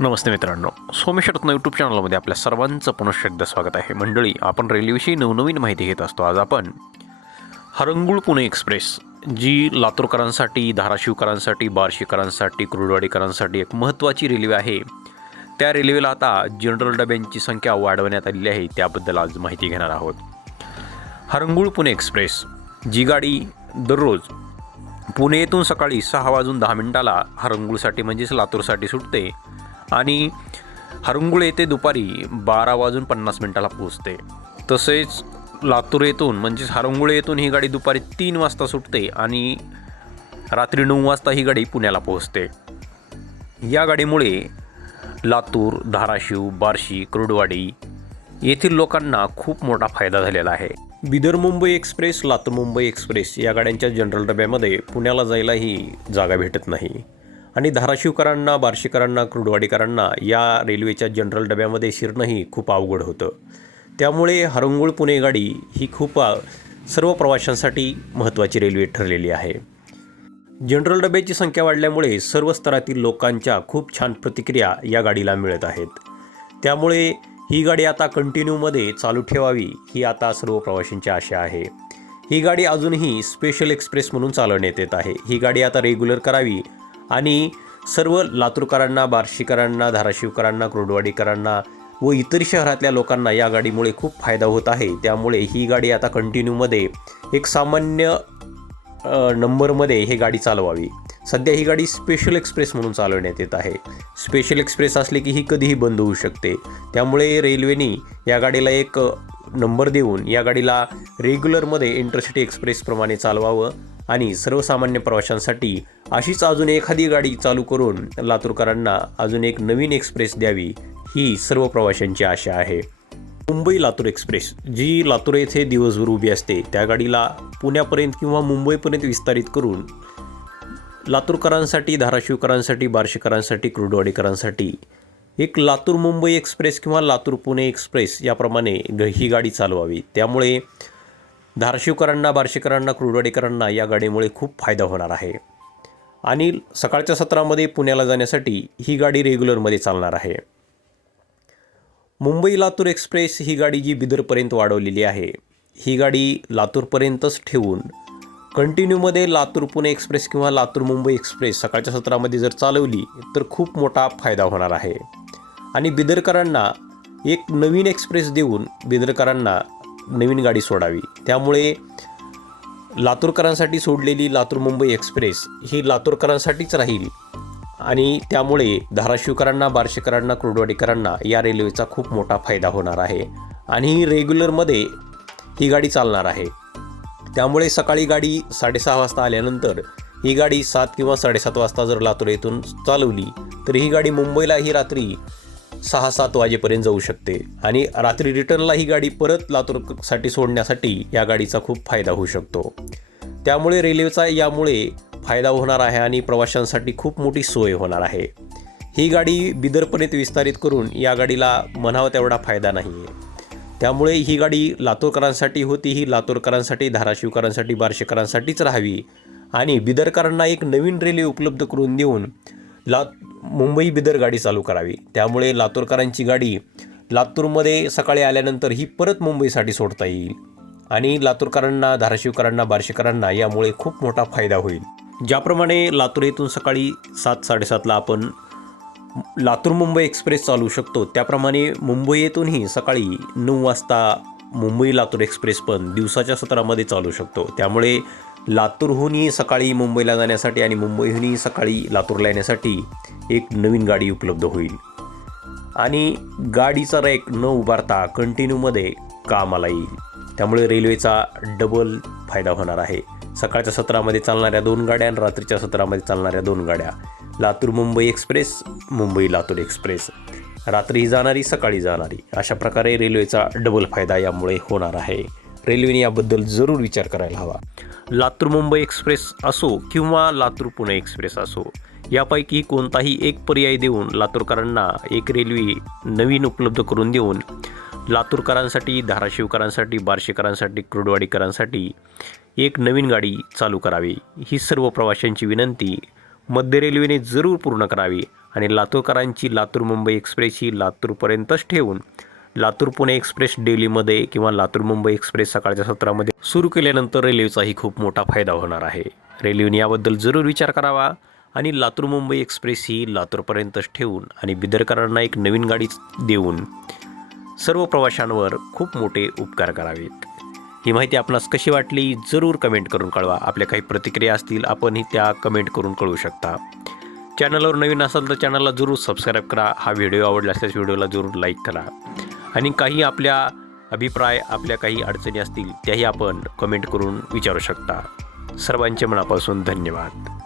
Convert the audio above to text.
नमस्ते मित्रांनो सोमेश रत्न यूट्यूब चॅनलमध्ये आपल्या सर्वांचं पुनश्च एकदा स्वागत आहे. मंडळी आपण रेल्वेविषयी नवनवीन माहिती घेत असतो. आज आपण हरंगुळ पुणे एक्सप्रेस जी लातूरकरांसाठी धाराशिवकरांसाठी बार्शीकरांसाठी कुरुडवाडीकरांसाठी एक महत्त्वाची रेल्वे आहे. त्या रेल्वेला आता जनरल डब्यांची संख्या वाढवण्यात आलेली आहे. त्याबद्दल आज माहिती घेणार आहोत. हरंगुळ पुणे एक्सप्रेस जी गाडी दररोज पुणे येथून सकाळी सहा वाजून दहा मिनिटाला हरंगुळसाठी म्हणजेच लातूरसाठी सुटते. आणि हरंगुळ येथे दुपारी बारा वाजून पन्नास मिनिटाला पोहोचते. तसेच लातूर येथून म्हणजेच हरंगुळ येथून ही गाडी दुपारी तीन वाजता सुटते आणि रात्री नऊ वाजता ही गाडी पुण्याला पोहोचते. या गाडीमुळे लातूर धाराशिव बार्शी क्रुडवाडी येथील लोकांना खूप मोठा फायदा झालेला आहे. बिदर मुंबई एक्सप्रेस लातूर मुंबई एक्सप्रेस या गाड्यांच्या जनरल डब्यामध्ये पुण्याला जायलाही जागा भेटत नाही. आणि धाराशिवकरांना बार्शीकरांना क्रुडवाडीकरांना या रेल्वेच्या जनरल डब्यामध्ये शिरणंही खूप अवघड होतं. त्यामुळे हरंगुळ पुणे गाडी ही खूप सर्व प्रवाशांसाठी महत्त्वाची रेल्वे ठरलेली आहे. जनरल डब्याची संख्या वाढल्यामुळे सर्व स्तरातील लोकांच्या खूप छान प्रतिक्रिया या गाडीला मिळत आहेत. त्यामुळे ही गाडी आता कंटिन्यूमध्ये चालू ठेवावी ही आता सर्व प्रवाशांची आशा आहे. ही गाडी अजूनही स्पेशल एक्सप्रेस म्हणून चालवण्यात येत आहे. ही गाडी आता रेग्युलर करावी आणि सर्व लातूरकरांना बार्शीकरांना धाराशिवकरांना कुर्डवाडीकरांना व इतर शहरातल्या लोकांना या गाडीमुळे खूप फायदा होत आहे. त्यामुळे ही गाडी आता कंटिन्यूमध्ये एक सामान्य नंबरमध्ये हे गाडी चालवावी. सध्या ही गाडी स्पेशल एक्सप्रेस म्हणून चालवण्यात येत आहे. स्पेशल एक्सप्रेस असले की ही कधीही बंद होऊ शकते. त्यामुळे रेल्वेने या गाडीला एक नंबर देऊन या गाडीला रेग्युलरमध्ये इंटरसिटी एक्सप्रेसप्रमाणे चालवावं आणि सर्वसामान्य प्रवाशांसाठी अशीच अजून एखादी गाडी चालू करून लातूरकरांना अजून एक नवीन एक्सप्रेस द्यावी ही सर्व प्रवाशांची आशा आहे. मुंबई लातूर एक्सप्रेस जी लातूर येथे दिवसभर उभी असते त्या गाडीला पुण्यापर्यंत किंवा मुंबईपर्यंत विस्तारित करून लातूरकरांसाठी धाराशिवकरांसाठी बार्शीकरांसाठी कुर्डवाडीकरांसाठी एक लातूर मुंबई एक्सप्रेस किंवा लातूर पुणे एक्सप्रेस याप्रमाणे ग- ही गाडी चालवावी. त्यामुळे धाराशिवकरांना बार्शीकरांना कुर्डवाडीकरांना या गाडीमुळे खूप फायदा होणार आहे. आणि सकाळच्या सत्रामध्ये पुण्याला जाण्यासाठी ही गाडी रेग्युलरमध्ये चालणार आहे. मुंबई लातूर एक्सप्रेस ही गाडी जी बिदरपर्यंत वाढवलेली आहे ही गाडी लातूरपर्यंतच ठेवून कंटिन्यूमध्ये लातूर पुणे एक्सप्रेस किंवा लातूर मुंबई एक्सप्रेस सकाळच्या सत्रामध्ये जर चालवली तर खूप मोठा फायदा होणार आहे. आणि बिदरकरांना एक नवीन एक्सप्रेस देऊन बिदरकरांना नवीन गाडी सोडावी. त्यामुळे लातूरकरांसाठी सोडलेली लातूर मुंबई एक्सप्रेस ही लातूरकरांसाठीच राहील. आणि त्यामुळे धाराशिवकरांना बार्शीकरांना कुर्डवाडीकरांना या रेल्वेचा खूप मोठा फायदा होणार आहे. आणि ही रेग्युलरमध्ये ही गाडी चालणार आहे. त्यामुळे सकाळी गाडी साडेसहा वाजता आल्यानंतर ही गाडी सात किंवा साडेसात वाजता जर लातूर येथून चालवली तर ही गाडी मुंबईला ही रात्री सहा सात वाजेपर्यंत जाऊ शकते. आणि रात्री रिटर्नला ही गाडी परत लातूरसाठी सोडण्यासाठी या गाडीचा खूप फायदा होऊ शकतो. त्यामुळे रेल्वेचा यामुळे फायदा होणार आहे आणि प्रवाशांसाठी खूप मोठी सोय होणार आहे. ही गाडी बिदरपर्यंत विस्तारित करून या गाडीला म्हणावा तेवढा फायदा नाही आहे त्यामुळे ही गाडी लातूरकरांसाठी होती ही लातूरकरांसाठी धाराशिवकरांसाठी बार्शेकरांसाठीच राहावी आणि बिदरकरांना एक नवीन रेल्वे उपलब्ध करून देऊन ला मुंबई बिदर गाडी चालू करावी. त्यामुळे लातूरकरांची गाडी लातूरमध्ये सकाळी आल्यानंतर ही परत मुंबईसाठी सोडता येईल. आणि लातूरकरांना धाराशिवकरांना बार्शीकरांना यामुळे खूप मोठा फायदा होईल. ज्याप्रमाणे लातूर येथून सकाळी सात साडेसातला आपण लातूर मुंबई एक्सप्रेस चालू शकतो त्याप्रमाणे मुंबई येथूनही सकाळी नऊ वाजता मुंबई लातूर एक्सप्रेस पण दिवसाच्या सत्रामध्ये चालू शकतो. त्यामुळे लातूरहूनही सकाळी मुंबईला जाण्यासाठी आणि मुंबईहूनही सकाळी लातूरला येण्यासाठी एक नवीन गाडी उपलब्ध होईल. आणि गाडीचा रॅक न उभारता कंटिन्यूमध्ये कामाला येईल. त्यामुळे रेल्वेचा डबल फायदा होणार आहे. सकाळच्या सत्रामध्ये चालणाऱ्या दोन गाड्या आणि रात्रीच्या सत्रामध्ये चालणाऱ्या दोन गाड्या. Latur Mumbai express Mumbai Latur express. रात्री जाणारी सकाळी जाणारी. अशा प्रकारे रेल्वेचा डबल फायदा यामुळे होणार आहे. रेल्वेने याबद्दल जरूर विचार करायला हवा. लातूर मुंबई एक्सप्रेस असो किंवा लातूर पुणे एक्सप्रेस असो यापैकी कोणताही एक पर्याय देऊन लातूरकरांना एक रेल्वे नवीन उपलब्ध करून देऊन लातूरकरांसाठी धाराशिवकरांसाठी बार्शीकरांसाठी कुर्डवाडीकरांसाठी एक नवीन गाडी चालू करावी. ही सर्व प्रवाशांची विनंती मध्य रेल्वेने जरूर पूर्ण करावी आणि लातूरकरांची लातूर मुंबई एक्सप्रेस ही लातूरपर्यंतच ठेवून लातूर पुणे एक्सप्रेस डेलीमध्ये किंवा लातूर मुंबई एक्सप्रेस सकाळच्या सत्रामध्ये सुरू केल्यानंतर रेल्वेचाही खूप मोठा फायदा होणार आहे. रेल्वेने याबद्दल जरूर विचार करावा आणि लातूर मुंबई एक्सप्रेस ही लातूरपर्यंतच ठेवून आणि बिदरकरांना एक नवीन गाडी देऊन सर्व प्रवाशांवर खूप मोठे उपकार करावेत. ही माहिती आपणास कशी वाटली जरूर कमेंट करून कळवा. आपल्या काही प्रतिक्रिया असतील आपणही त्या कमेंट करून कळवू शकता. चॅनलवर नवीन असाल तर चॅनलला जरूर सबस्क्राईब करा. हा व्हिडिओ आवडला असल्यास व्हिडिओला जरूर लाईक करा. आणि काही आपल्या अभिप्राय आपल्या काही अडचणी असतील त्याही आपण कमेंट करून विचारू शकता. सर्वांचे मनापासून धन्यवाद.